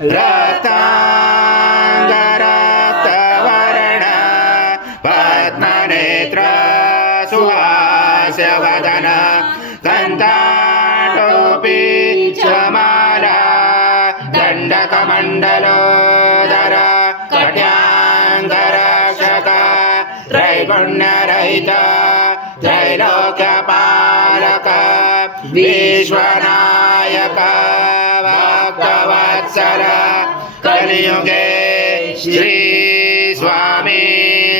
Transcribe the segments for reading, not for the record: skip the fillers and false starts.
रक्तांगरक्तवर्ण पद्मनेत्र सुहास्यवदन कंठाटोपी चमाला दंडकमंडलोदर कट्यांगरक्षक त्रैगुण्यरहित त्रैलोक्यपालक विश्वनायक भक्तवत्सल कलियुगे श्री स्वामी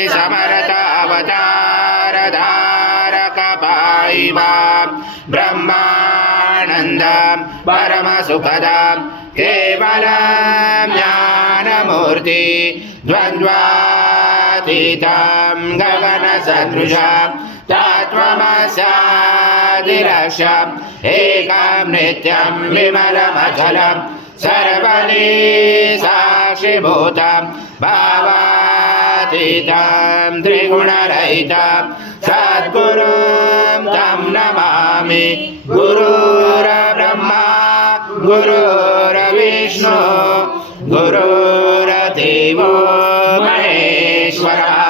समर्थ अवतार धारक पाइबाम ब्रह्मानंदम परम सुखदम केवलम ज्ञानमूर्ति द्वंद्वातीतं गगन सदृशं तत्त्वमस्यादिलक्ष्यम् एकं नित्यं विमलमचलं सर्वली साक्षिभूतं भावातीतं त्रिगुणरहितं सद्गुरुं तं नमामि गुरुर्ब्रह्मा गुरुर्विष्णु गुरुर्देवो महेश्वरः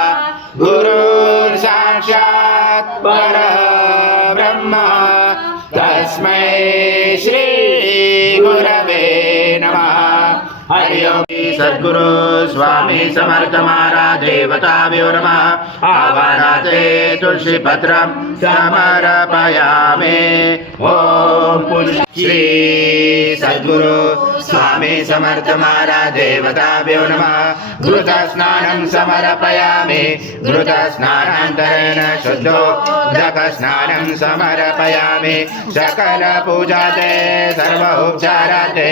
गुरुर्साक्षात् परब्रह्म तस्मै श्री गुरवे नमः। हरि ओम। सद्गुरु स्वामी समर्थ महाराज देवताभ्यो नमः। आवाहनाते तुलसी पत्रं समर्पयामि। ओम श्री सद्गुरु स्वामी समर्थ महाराज देवताभ्यो नमः। घृत स्नानं समर्पयामि। घृत स्नानान्तरेण शुद्धोदक स्नानं समर्पयामि। सकल पूजाते सर्व उपचाराते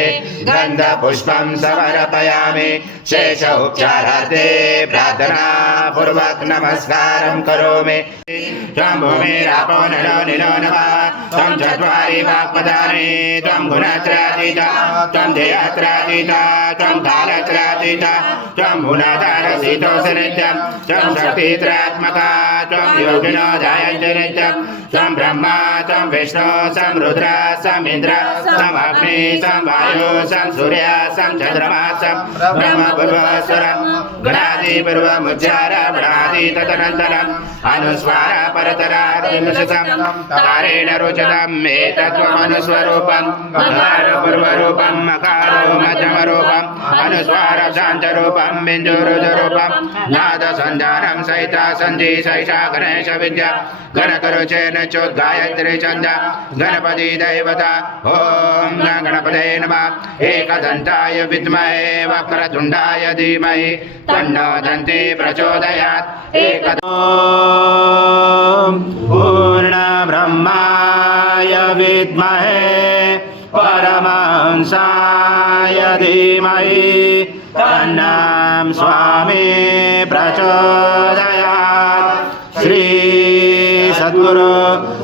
गंध पुष्पं समर्पयामि। शेष उपचाराते प्रार्थना पूर्वक नमस्कारं करोमि। त्वं भूमिरापो नलो नीलो नमः। त्वं चत्वारि वाक्पदानि त्वं गुणत्रयातीता त्वं ध्येयत्रयातीता त्वं कालत्रयातीता त्वं गुणाधारसितोऽसनित्यं त्वं शक्तित्रयात्मका त्वं योगिनो ध्यायन्ति नित्यं त्वं ब्रह्मा त्वं विष्णु त्वं रुद्र त्वं इन्द्र त्वं अग्नि त्वं वायु त्वं सूर्य त्वं चन्द्रमा त्वं ब्रह्म पूर्वस्वरं गणादि पूर्वमुच्चार गणादि तदनन्तरम् अनुस्वार परतरादिमुषितं कारेण रोचतम् एतत्त्वमनुस्वरूपं मकारपूर्वरूपं मकारो मध्यमरूपम् अनुस्वार शान्तरूपं बिन्दुरुद्ररूपं नादसन्धानं सहिता सन्धि सहिता गणेश विद्या गणकरुचेन चोद्गायत्री छन्द गणपति दैवता ॐ गणपतये नमः। एकदन्ताय विद्महे वक्रतुण्डाय धीमहि तन्नो दन्ती प्रचोदयात्। पूर्णब्रह्माय विद्महे परमहंसाय धीमहि तन्नो स्वामी प्रचोदयात्। श्री सद्गुरु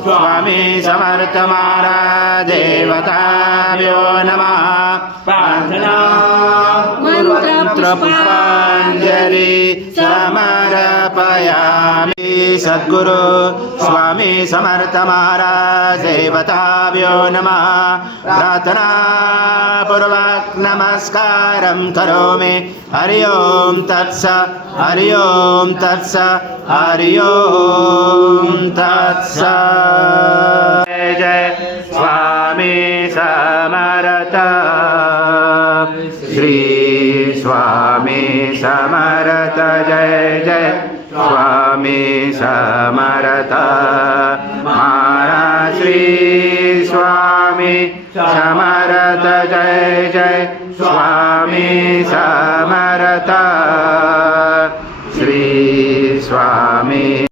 स्वामी समर्थ महाराज देवताभ्यो नमः। प्रार्थना मंत्रपुष्पांजलि समर्पयामि। सद्गुरु स्वामी समर्थ महाराज देवताभ्यो नमः। प्रार्थना पूर्वक नमस्कारं करोमि। हरि ओम तत्सत् हरि ओम तत्सत् हरि ओम तत्सत्। जय जय स्वामी समर्थ श्री स्वामी समर्थ जय जय स्वामी समर्थ महाराज श्री स्वामी समर्थ जय जय स्वामी समर्थ श्री स्वामी